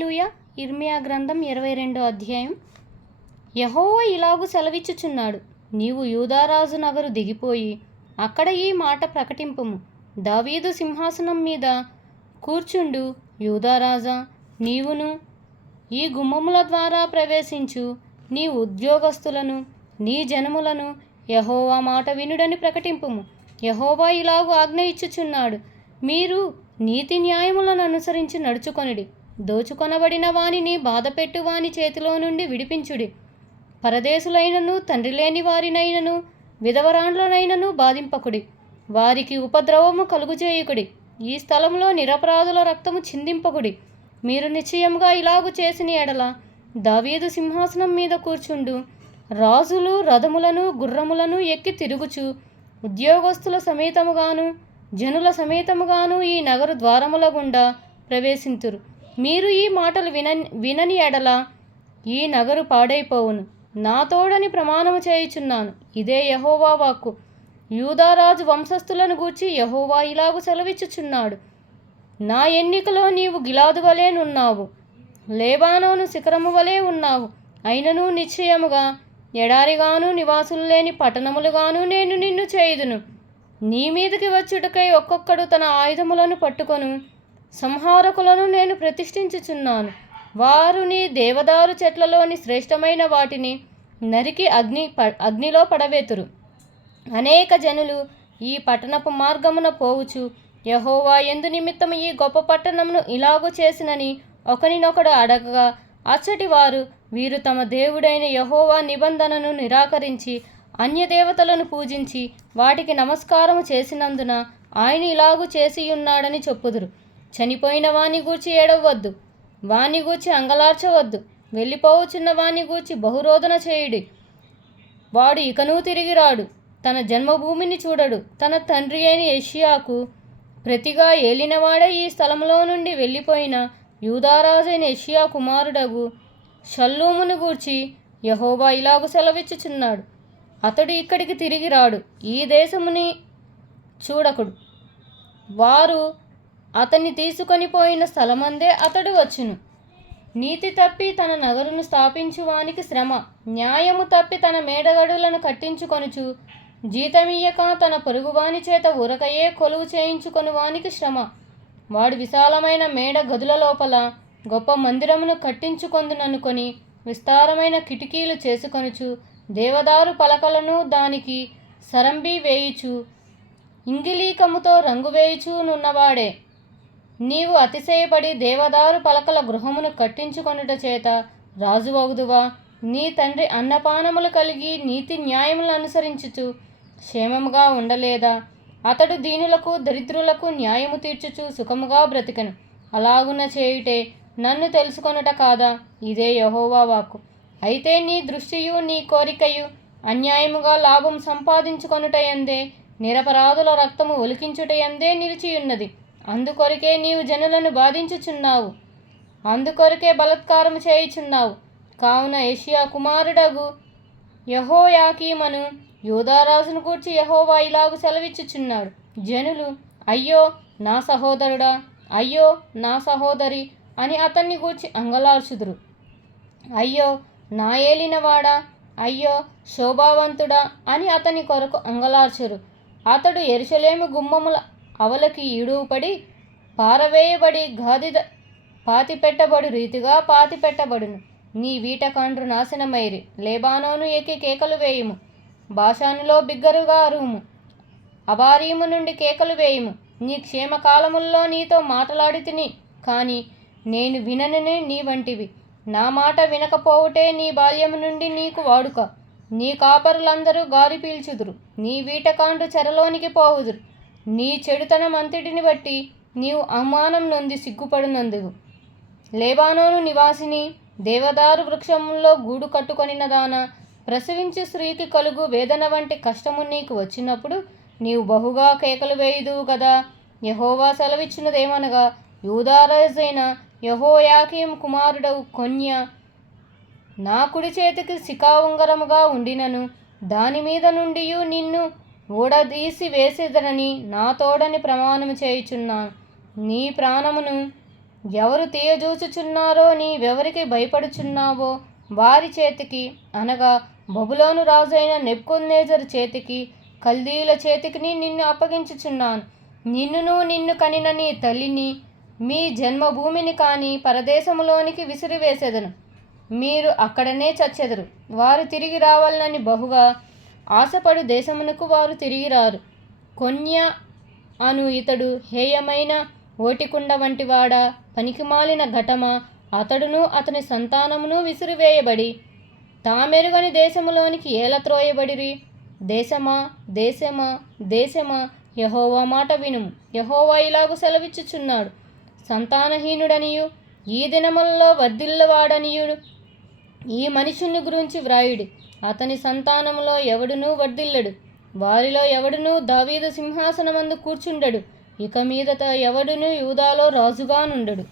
హల్లెలూయా. ఇర్మియా గ్రంథం 22వ అధ్యాయం. యెహోవా ఇలాగు సెలవిచ్చుచున్నాడు, నీవు యూదారాజు నగరు దిగిపోయి అక్కడ ఈ మాట ప్రకటింపుము. దావీదు సింహాసనం మీద కూర్చుండు యూదారాజా, నీవును ఈ గుమ్మముల ద్వారా ప్రవేశించు నీ ఉద్యోగస్తులను నీ జనములను యెహోవా మాట వినుడని ప్రకటింపుము. యెహోవా ఇలాగు ఆజ్ఞ ఇచ్చుచున్నాడు, మీరు నీతి న్యాయములను అనుసరించి నడుచుకొనిడి. దోచుకొనబడిన వానిని బాధపెట్టు వాని చేతిలో నుండి విడిపించుడి. పరదేశులైనను తండ్రి లేని వారినైనను విధవరాండ్లనైనను బాధింపకుడి. వారికి ఉపద్రవము కలుగుచేయుకుడి. ఈ స్థలంలో నిరపరాధుల రక్తము చిందింపకుడి. మీరు నిశ్చయముగా ఇలాగు చేసిన ఎడల దావీదు సింహాసనం మీద కూర్చుండు రాజులు రథములను గుర్రములను ఎక్కి తిరుగుచు ఉద్యోగస్తుల సమేతముగాను జనుల సమేతముగాను ఈ నగరు ద్వారముల గుండా ప్రవేశింతురు. మీరు ఈ మాటలు వినని ఎడల ఈ నగరు పాడైపోవును. నా తోడని ప్రమాణము చేయుచున్నాను. ఇదే యెహోవా వాక్కు. యూదారాజు వంశస్థులను గూర్చి యెహోవా ఇలాగు సెలవిచ్చుచున్నాడు, నా ఎన్నికలో నీవు గిలాదు వలె నున్నావు, లేబానోను శిఖరము వలె ఉన్నావు. అయినను నిశ్చయముగా ఎడారిగాను నివాసులు లేని పట్టణములుగాను నేను నిన్ను చేయుదును. నీ మీదకి వచ్చుటకై ఒక్కొక్కడు తన ఆయుధములను పట్టుకొను సంహారకులను నేను ప్రతిష్ఠించుచున్నాను. వారు నీ దేవదారు చెట్లలోని శ్రేష్టమైన వాటిని నరికి అగ్నిలో పడవేతురు. అనేక జనులు ఈ పట్టణపు మార్గమున పోవుచు యెహోవా ఎందు నిమిత్తము ఈ గొప్ప పట్టణమును ఇలాగు చేసినని ఒకనినొకడు అడగగా, అచ్చటి వారు వీరు తమ దేవుడైన యెహోవా నిబంధనను నిరాకరించి అన్యదేవతలను పూజించి వాటికి నమస్కారము చేసినందున ఆయన ఇలాగు చేసియున్నాడని చెప్పుదురు. చనిపోయిన వాని గూర్చి ఏడవద్దు, వాని గూర్చి అంగలార్చవద్దు. వెళ్ళిపోవచ్చున్న వాని గూర్చి బహురోదన చేయుడి. వాడు ఇకనూ తిరిగి రాడు, తన జన్మభూమిని చూడడు. తన తండ్రి అయిన యోషియాకు ప్రతిగా ఏలినవాడే ఈ స్థలంలో నుండి వెళ్ళిపోయిన యూదారాజైన యోషియా కుమారుడగు షల్లూమును గూర్చి యెహోవా ఇలాగు సెలవిచ్చుచున్నాడు, అతడు ఇక్కడికి తిరిగి రాడు, ఈ దేశముని చూడకుడు. వారు అతన్ని తీసుకొని పోయిన స్థలమందే అతడు వచ్చును. నీతి తప్పి తన నగరును స్థాపించు వానికి శ్రమ. న్యాయము తప్పి తన మేడగడులను కట్టించుకొనుచు జీతమియ్యక తన పొరుగువాని చేత ఊరకయే కొలువు చేయించుకొని వానికి శ్రమ. వాడు విశాలమైన మేడ గదుల లోపల గొప్ప మందిరమును కట్టించుకొందుననుకొని విస్తారమైన కిటికీలు చేసుకొనుచు దేవదారు పలకలను దానికి సరంబి వేయుచు ఇంగిలీకముతో రంగు వేయుచూ నున్నవాడే. నీవు అతిశయపడి దేవదారు పలకల గృహమును కట్టించుకొనుట చేత రాజువగుదువా? నీ తండ్రి అన్నపానములు కలిగి నీతి న్యాయములను అనుసరించుచు క్షేమముగా ఉండలేదా? అతడు దీనులకు దరిద్రులకు న్యాయము తీర్చుచు సుఖముగా బ్రతికెను. అలాగున చేయుటే నన్ను తెలుసుకొనుట కాదా? ఇదే యెహోవా వాక్కు. అయితే నీ దృష్టియు నీ కోరికయు అన్యాయముగా లాభం సంపాదించుకొనుటయందే నిరపరాధుల రక్తము ఒలికించుటయందే నిలిచియున్నది. అందుకొరకే నీవు జనులను బాధించుచున్నావు, అందుకొరకే బలత్కారము చేయుచున్నావు. కావున యోషియా కుమారుడగు యెహోయాకీమును యూదారాజును గూర్చి యెహోవా ఇలాగు సెలవిచ్చుచున్నాడు, జనులు అయ్యో నా సహోదరుడా, అయ్యో నా సహోదరి అని అతన్ని గూర్చి అంగలార్చుదురు. అయ్యో నా ఏలినవాడా, అయ్యో శోభావంతుడా అని అతని కొరకు అంగలార్చురు. అతడు యెరూషలేము గుమ్మముల అవలకి ఈడుపడి పారవేయబడి గాదిద పాతిపెట్టబడు రీతిగా పాతిపెట్టబడును. నీ వీటకాండ్రు నాశనమైరి. లేబానోను ఎక్కి కేకలు వేయుము, బాషానులో బిగ్గరుగా అరువుము, అబారీము నుండి కేకలు వేయుము. నీ క్షేమకాలముల్లో నీతో మాటలాడి తిని కానీ నేను విననని నీ వంటివి. నా మాట వినకపోవుటే నీ బాల్యము నుండి నీకు వాడుక. నీ కాపరులందరూ గాలి పీల్చుదురు, నీ వీటకాండ్రు చెరలోనికి పోవుదురు. నీ చెడుతనం అంతటిని బట్టి నీవు అవమానం నొంది సిగ్గుపడినందుకు. లేబానోను నివాసిని, దేవదారు వృక్షముల్లో గూడు కట్టుకొనిన దాన, ప్రసవించే స్త్రీకి కలుగు వేదన వంటి కష్టము నీకు వచ్చినప్పుడు నీవు బహుగా కేకలు వేయుదువు కదా. యెహోవా సెలవిచ్చినదేమనగా, యూదారాజైన యెహోయాకీము కుమారుడవు కొన్య నా కుడి చేతికి శిఖా ఉంగరముగా ఉండినను దాని మీద నుండి నిన్ను ఊడదీసి వేసేదనని నా తోడని ప్రమాణము చేయుచున్నాను. నీ ప్రాణమును ఎవరు తీయజూచుచున్నారో నీవెవరికి భయపడుచున్నావో వారి చేతికి, అనగా బబులోను రాజైన నెబుకద్నెజరు చేతికి, కల్దీయుల చేతికి నిన్ను అప్పగించుచున్నాను. నిన్నును నిన్ను కనిన నీ తల్లిని, మీ జన్మభూమిని కాని పరదేశములోనికి విసిరివేసెదను. మీరు అక్కడనే చచ్చెదరు. వారు తిరిగి రావాలని బహుగా ఆశపడు దేశమునకు వారు తిరిగి రారు. కొన్య అను ఇతడు హేయమైన ఓటికుండ వంటివాడా, పనికిమాలిన ఘటమా, అతడును అతని సంతానమును విసిరివేయబడి తామెరుగని దేశములోనికి ఏలత్రోయబడిరి. దేశమా, దేశమా, దేశమా, యెహోవా మాట వినుము. యెహోవా ఇలాగు సెలవిచ్చుచున్నాడు, సంతానహీనుడనియు ఈ దినములలో వర్ధిల్లవాడనియుడు ఈ మనుషుని గురించి వ్రాయుడి. అతని సంతానములో ఎవడునూ వర్ధిల్లడు, వారిలో ఎవడునూ దావీదు సింహాసనమందు కూర్చుండడు. ఇక మీదట ఎవడునూ యూదాలో రాజుగా నుండడు.